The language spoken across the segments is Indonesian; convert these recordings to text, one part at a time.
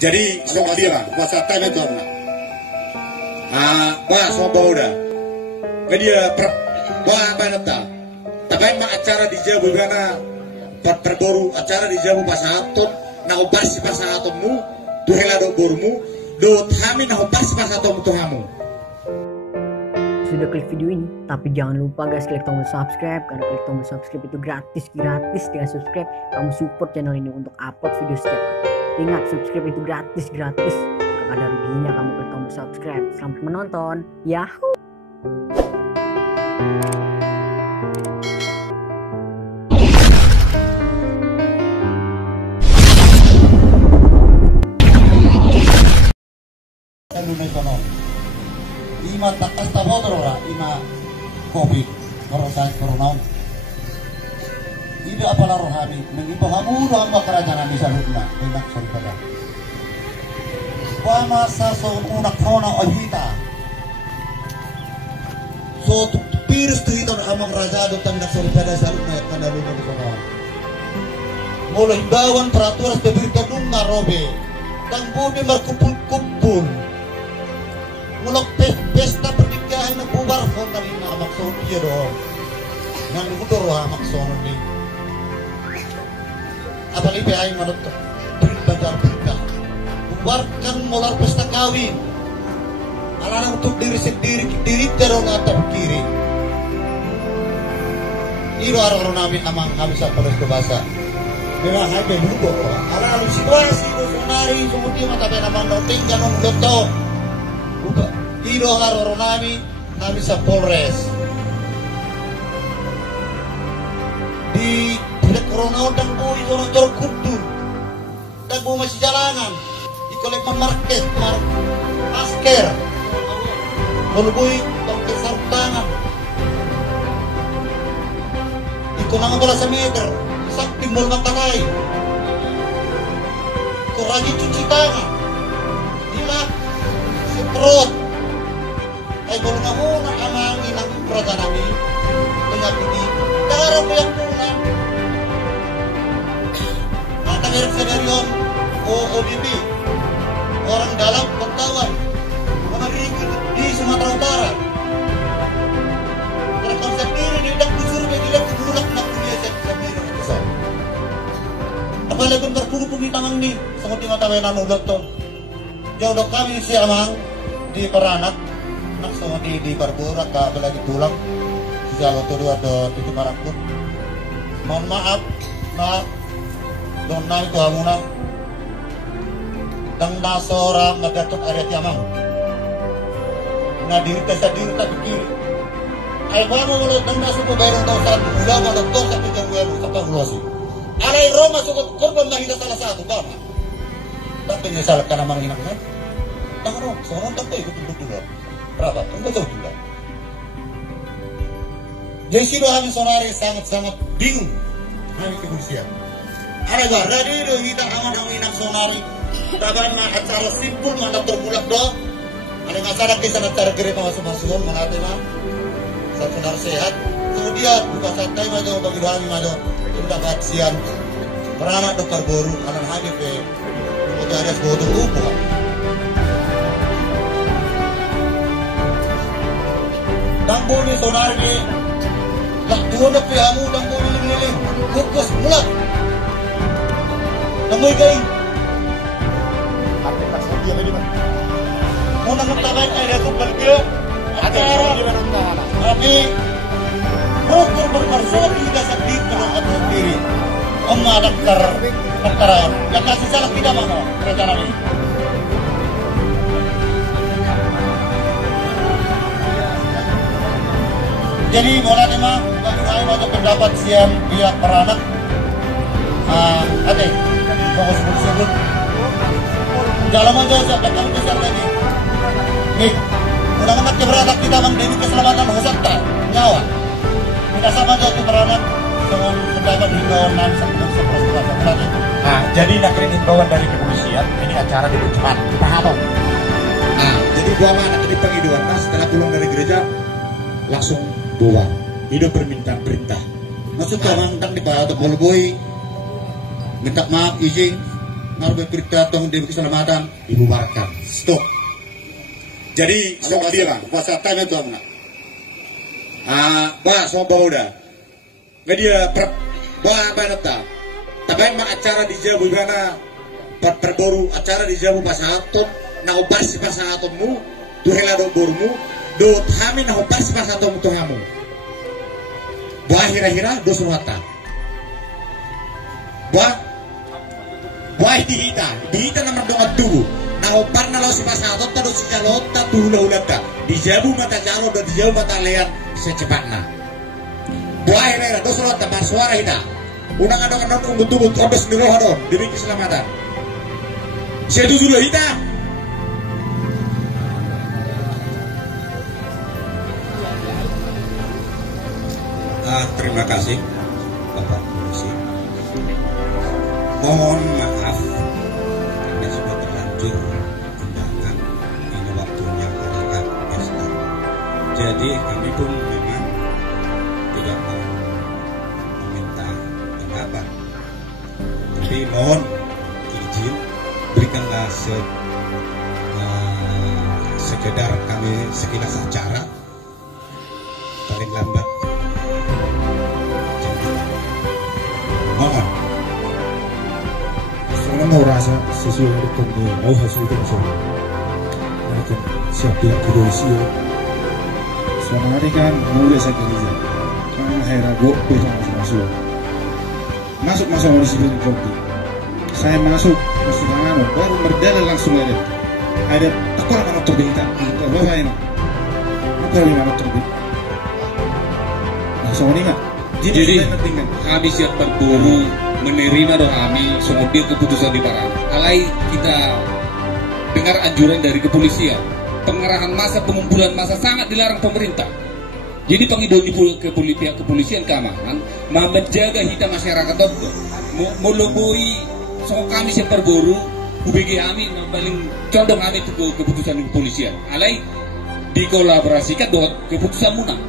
Jadi sama dia masa time itu semua bawa udah dia apa nata tapi acara di Jawa karena perbaru acara di Jawa pas atom na ubas pas atommu tuh helado bormu do kami na ubas pas atom tuh kamu. Sudah klik video ini, tapi jangan lupa guys klik tombol subscribe, karena klik tombol subscribe itu gratis dengan subscribe kamu support channel ini untuk upload video setiap hari. Ingat, subscribe itu gratis, gak ada ruginya kamu klik tombol subscribe. Selamat menonton, yahoo! Ima takas tabotro ra ima kopi korosas koronaw tidak apa rohani mengiba hamu do amba kerajaan di salutna enak sorpada pama sa so una kona ohita so piris tu itu amba kerajaan do tandak sorpada salutna kana luno di sono mulai himbauan peraturan pemerintah dunga robe dan bumi berkumpul-kumpul mulai pesta pernikahan na bubar ko na rin na maksud iya doon nga nungudor ha maksud ni apalagi ay manot berita bubarkan mulai pesta kawin alarang untuk diri sendiri terong atau kiri iro araw namin amang kami sa polis ko basa bila hay beludo alarang situasi ko sunari sumuti matabi naman no tinggan ng loto iro araw namin sa Polres di tidak corona dan bu itu orang kudu dan bu masih jalanan di kolek market masker lalu bu pakai sarung tangan itu nang bola semeter sak timbul matalay kurang cuci tangan dilak setrot ay bolong na muna amangin ang prada namin penyakit ini darah yang punan matangirap sa daryon OODP orang dalam pagtawan mga rigid di Sumatera Utara merekam sendiri di dak kusur begitu bulak na kuliah sa biro ng kasal apalagi berpuluh-puluh tangan ni sa mga matawin na nulot to jauh dok kami si amang di Paranak nak sama di Barbura ka lagi tulang jalan tu ada titik marakut mohon maaf na don na itu amuna dan nasora ngadatot area tiamang na diri tak pikir ay bago mo dan naso ko bayron daw sa ulang na doktor sa pagkakuelo sa panglosi alay Roma sugot korban mahina salah satu ba tapi niya salah ka naman hinak na tangan so rontak ko ikut duduk berapa? Enggak tahu juga. Jadi sih kami sonari sangat bingung kami kepolisian. Ada dari itu kita aman inak sonari. Taban mah acara simpul mana terbulak doang. Ada masalah kisah acara kereta masuk mana tema. Satu saudara sehat. Kemudian buka santai maju bagi kami maju. Kita dapat siang. Beranak dokter baru anak habib kemudian ada bodoh lupa. Dambo ni sonar ni tak tuan na pihamu dambo ni liling kukus mulat namoy kay ate tak sabihan lagi man muna magtabay ay reto palgyo acara kami proper berpersona tidak sakit kalau atau diri amma daktar yang kasih salah tidak mana rencana ini jadi bola tema bagi saya ada pendapat siang pihak Paranak ada kalau sebut jalan jauh sampai kami besar lagi nih mudah-mudahan Beranak kita demi keselamatan hosata nyawa kita sama jauh Beranak dengan pendapat himbauan dan seperti jadi nakrin himbauan dari kepolisian ini acara dipercepat paham jadi gua anak di penghidupan setelah pulang dari gereja langsung buang hidup perintah maksud orang tang di bawah boy minta maaf izin ngaruh berita tong di keselamatan dibubarkan. Stop. Jadi Sama dia puasa tanya tu anak. ba so bauda ngadia ba banata tabay ma acara di Jabu bana perboru acara di Jabu pasaton na ubas pasaton mu tu helado bormu do thami na ubas pasaton mu to hamu ba hira-hira do suwata ba dihita na merdong adubu na upar na law si pasaton tado si jalot ta tuhula-hulat ka di Jabu mata jalo do di Jabu mata leyan secepatnya. Buah ini do surat tambah suara hita. Unang ada kan ungut-ungut obes di roh adon demi keselamatan. Saya tuju lo hita. Terima kasih Bapak Polisi. Mohon maaf karena sudah terlanjur undangan ini waktunya adalah pesta. Jadi kami pun memang tidak mau meminta pendapat, tapi mohon izin berikanlah sekedar kami sekilas acara paling lambat jam 3. Mohon. Soalnya mau rasa sesuai dengan mau hasil itu soalnya. Akan siap pihak polisi. Soalnya hari kan mau biasa kerja. Karena akhirnya gue masuk orang sipil kopi. Saya masuk tangan baru berjalan langsung ada aku akan motor berita itu apa saya nak bukan lima motor berita langsung ini nggak jadi kami siap berburu menerima doa kami semobil keputusan di Parang alai kita dengar anjuran dari kepolisian pengerahan massa pengumpulan massa sangat dilarang pemerintah. Jadi pangidoni pihak kepolisian keamanan menjaga hita masyarakat itu meloboi so kami siap berburu UBG kami paling condong kami itu keputusan kepolisian alai dikolaborasikan dengan keputusan munang.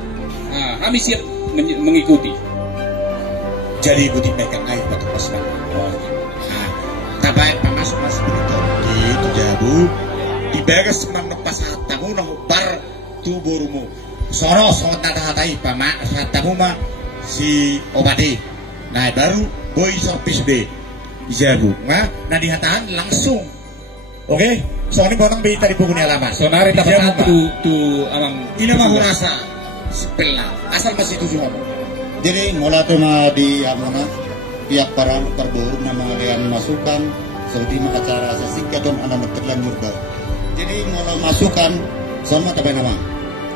Nah, kami siap mengikuti. Jadi ikuti megang air batu pasman. Nah, tabai panas-panas begitu gitu Jabu dibagas menepas hatamu nah bar tuburumu. Sono nada-hadai pama hatamu mah si obadi. Nah baru boy sorpis de Jabu. Nah dihatahan langsung. Oke, soalnya bonang berita di buku alamat. Sonari tak satu tu amang ini mah rasa sepela asal masih tujuh kamu. Jadi mulai di amana pihak para perburu nama yang masukan seperti acara sesingkat dan anak terlanjur dah. Jadi mulai masukan sama tapi nama.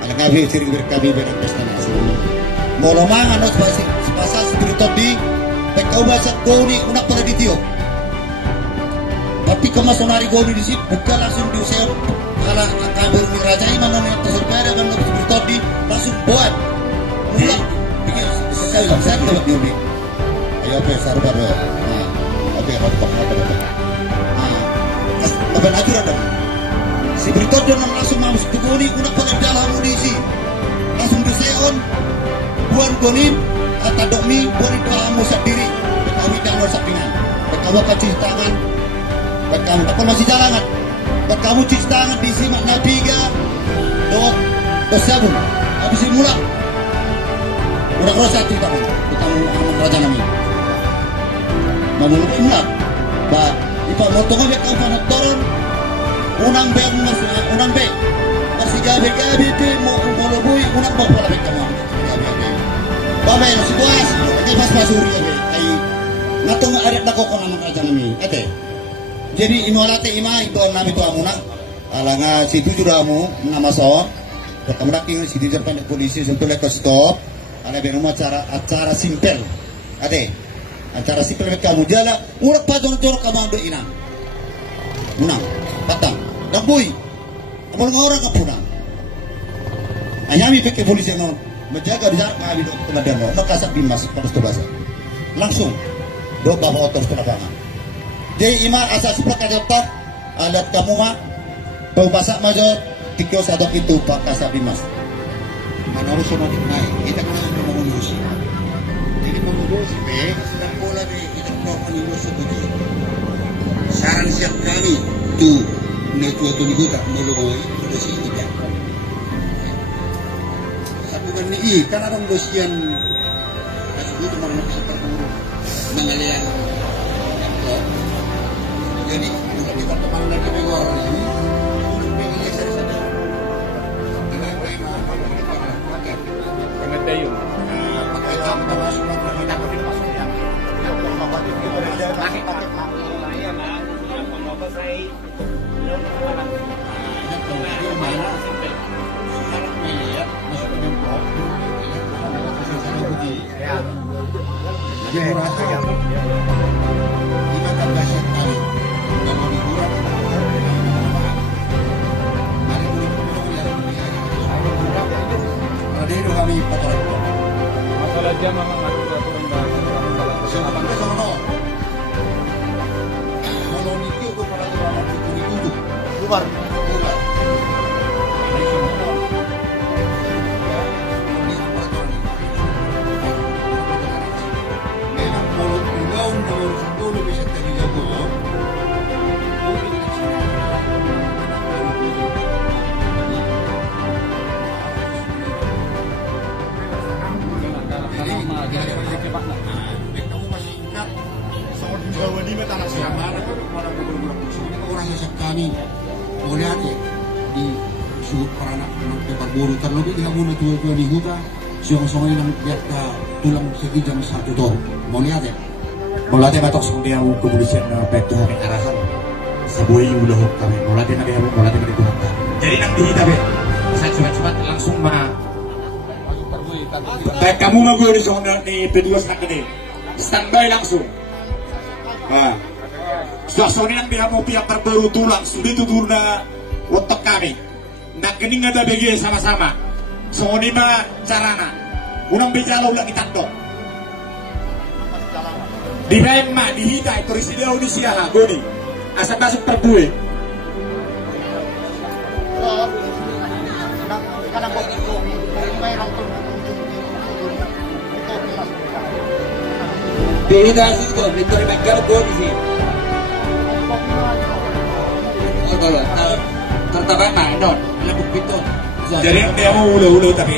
Anak kami sering berkabi berprestasi. Mulai mana anak pasal spiritot di PKU bahasa Goni unak pada ditio. Tapi kemasonari Goni di sini bukan langsung diusir kalau kabel dirajai mana yang tersebar dan spiritot di langsung buat. Mulai saya dapat diundi. Ayo apa sabar ya. Nah, oke apa. Nah, apa aja ada. Si Brito dan langsung masuk ke Goni, unak pada dalam amunisi. Langsung diseon. Buan Goni, kata dokmi, buan itu kamu sendiri. Kami jangan sapingan. Kamu kacil tangan. Kamu apa masih jalangan. Kamu cuci tangan di simak nabiga. Dos sabun. Habis mulai. Udah rosak kita pun, kita mau raja kami. Mau lebih mulak, bah, ipa motongan ya kau panat turun, unang be, masih gabe itu mau lebih unang bawa lebih kamu. Bapak yang situasi, kita pas uri gabe, ay, ngatung arit dako kau nama raja kami, ete. Jadi imolate ima itu nama itu amuna, alanga situ juramu nama saw, kamu daking situ jurpan polisi untuk lekor stop. Ada berumah acara simpel, ada acara simpel mereka mujala, urat pajon kamu ambil inang, unang, patang, dan boy, kamu orang kapunang. Hanya kami pakai polisi yang menjaga di jarak kami dok kemudian dok, maka saat dimasuk pada bahasa, langsung dok bawa otor ke lapangan. Jadi imam asal sepakat dokter, alat kamu mah, bau basak major, tikus adok itu pak kasar dimas. Mana harus sama naik, kita kan harus mengurus. Jadi mengurus, sedang bola di hidup mengurus begitu. saran siap kami tu netua tu ni tak meloboi tu si tidak. Satu kan ni kan ada dosian kasih tu mana bisa terburu mengalian. Jadi bukan kita teman lagi begor ini. Masalah jam memang ada aturan dan luar. Memang kalau undang nomor 10 bisa terjadi kamu masih ingat soal Jawa di tanah siapa orang yang kami melihat di suhu peranak tempat buru terlebih tidak muna tua-tua di hutan siang-siang yang lihat tulang sekejam satu toh mau lihat ya mau lihat batok dia kepolisian betul kami arahan sebuah ulah kami mau lihat nabi mau lihat nabi Tuhan jadi nanti kita saya cepat-cepat langsung baik kamu mau gue di sana di video ini standby langsung. Suasana yang dia mau pihak terbaru tulang sudah tutur na otak kami. Nak kening ada bagi sama-sama. So ni mah carana. Unang bicara ulang kita dok. Di Bema di Hita itu residia di siapa goni. Asal masuk perbuih. Beda sih kok, itu mereka go di sini. Oh kalau tertabang mana, lebih pintu. Jadi yang dia mau ulu tapi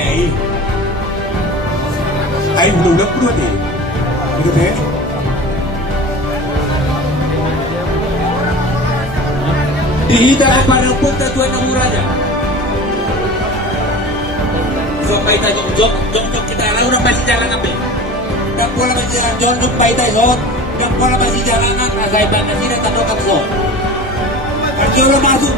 ai ulu kedua deh, gitu deh. Dihita apa pun tuan yang murahnya. Sampai tanya jok kita orang masih jalan apa? Dan pola berjalan jonjok baitai sot dan pola masih jalangan asai bangga sini tak dokap sot. Kalau masuk